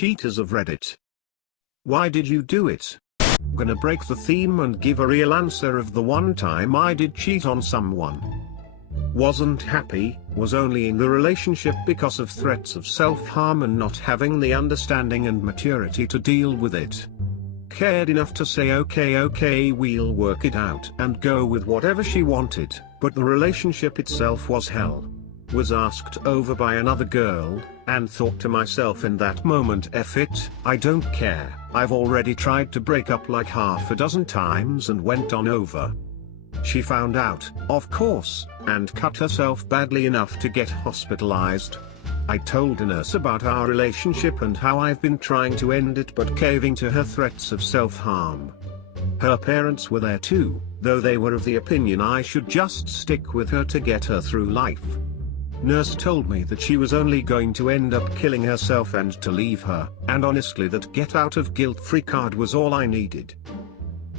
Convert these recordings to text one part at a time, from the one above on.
cheaters of Reddit. Why did you do it? Gonna break the theme and give a real answer of the one time I did cheat on someone. Wasn't happy, was only in the relationship because of threats of self-harm and not having the understanding and maturity to deal with it. Cared enough to say okay we'll work it out and go with whatever she wanted, but the relationship itself was hell. Was asked over by another girl, and thought to myself in that moment, F it, I don't care, I've already tried to break up like half a dozen times and went on over. She found out, of course, and cut herself badly enough to get hospitalized. I told a nurse about our relationship and how I've been trying to end it but caving to her threats of self-harm. Her parents were there too, though they were of the opinion I should just stick with her to get her through life. Nurse told me that she was only going to end up killing herself and to leave her, and honestly that get out of guilt-free card was all I needed.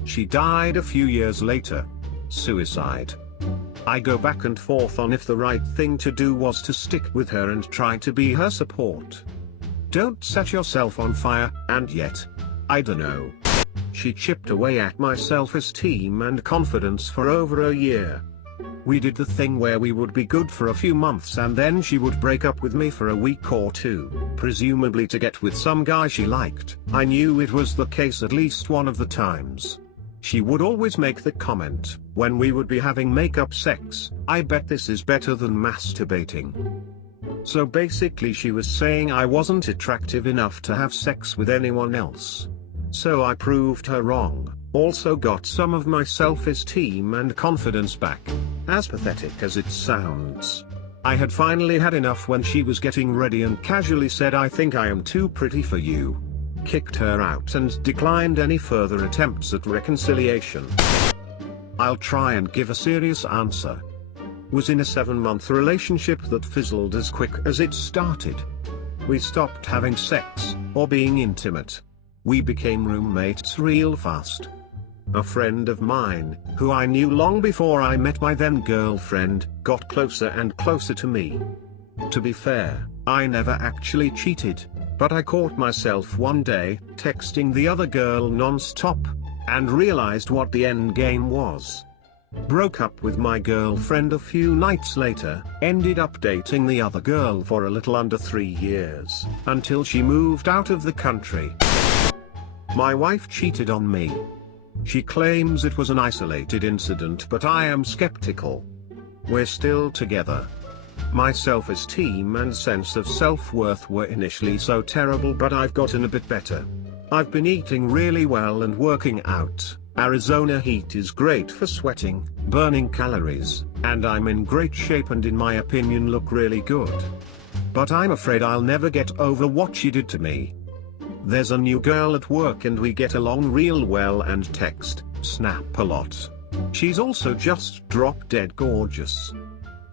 She died a few years later. Suicide. I go back and forth on if the right thing to do was to stick with her and try to be her support. Don't set yourself on fire, and yet, I dunno. She chipped away at my self-esteem and confidence for over a year. We did the thing where we would be good for a few months and then she would break up with me for a week or two, presumably to get with some guy she liked. I knew it was the case at least one of the times. She would always make the comment, when we would be having make-up sex, I bet this is better than masturbating. So basically she was saying I wasn't attractive enough to have sex with anyone else. So I proved her wrong, also got some of my self-esteem and confidence back. As pathetic as it sounds. I had finally had enough when she was getting ready and casually said I think I am too pretty for you. Kicked her out and declined any further attempts at reconciliation. I'll try and give a serious answer. Was in a 7-month relationship that fizzled as quick as it started. We stopped having sex, or being intimate. We became roommates real fast. A friend of mine, who I knew long before I met my then girlfriend, got closer and closer to me. To be fair, I never actually cheated, but I caught myself one day, texting the other girl non-stop, and realized what the end game was. Broke up with my girlfriend a few nights later, ended up dating the other girl for a little under 3 years, until she moved out of the country. My wife cheated on me. She claims it was an isolated incident, but I am skeptical. We're still together. My self-esteem and sense of self-worth were initially so terrible, but I've gotten a bit better. I've been eating really well and working out. Arizona heat is great for sweating, burning calories, and I'm in great shape and in my opinion look really good. But I'm afraid I'll never get over what she did to me. There's a new girl at work and we get along real well and text, snap a lot. She's also just drop-dead gorgeous.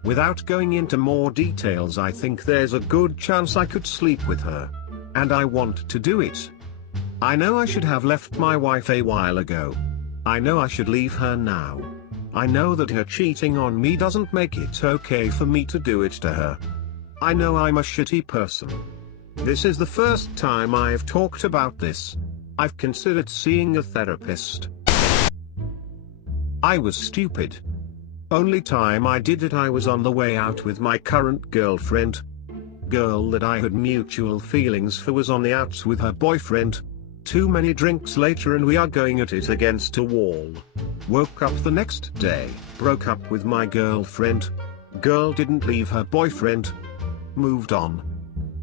Without going into more details, I think there's a good chance I could sleep with her. And I want to do it. I know I should have left my wife a while ago. I know I should leave her now. I know that her cheating on me doesn't make it okay for me to do it to her. I know I'm a shitty person. This is the first time I've talked about this. I've considered seeing a therapist. I was stupid. Only time I did it I was on the way out with my current girlfriend. Girl that I had mutual feelings for was on the outs with her boyfriend. Too many drinks later and we are going at it against a wall. Woke up the next day, broke up with my girlfriend. Girl didn't leave her boyfriend. Moved on.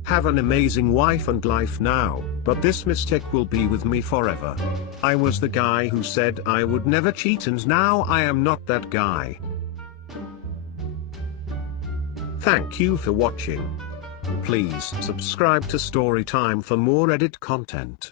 Have an amazing wife and life now, but this mistake will be with me forever. I was the guy who said I would never cheat and now I am not that guy. Thank you for watching. Please subscribe to Storytime for more Reddit content.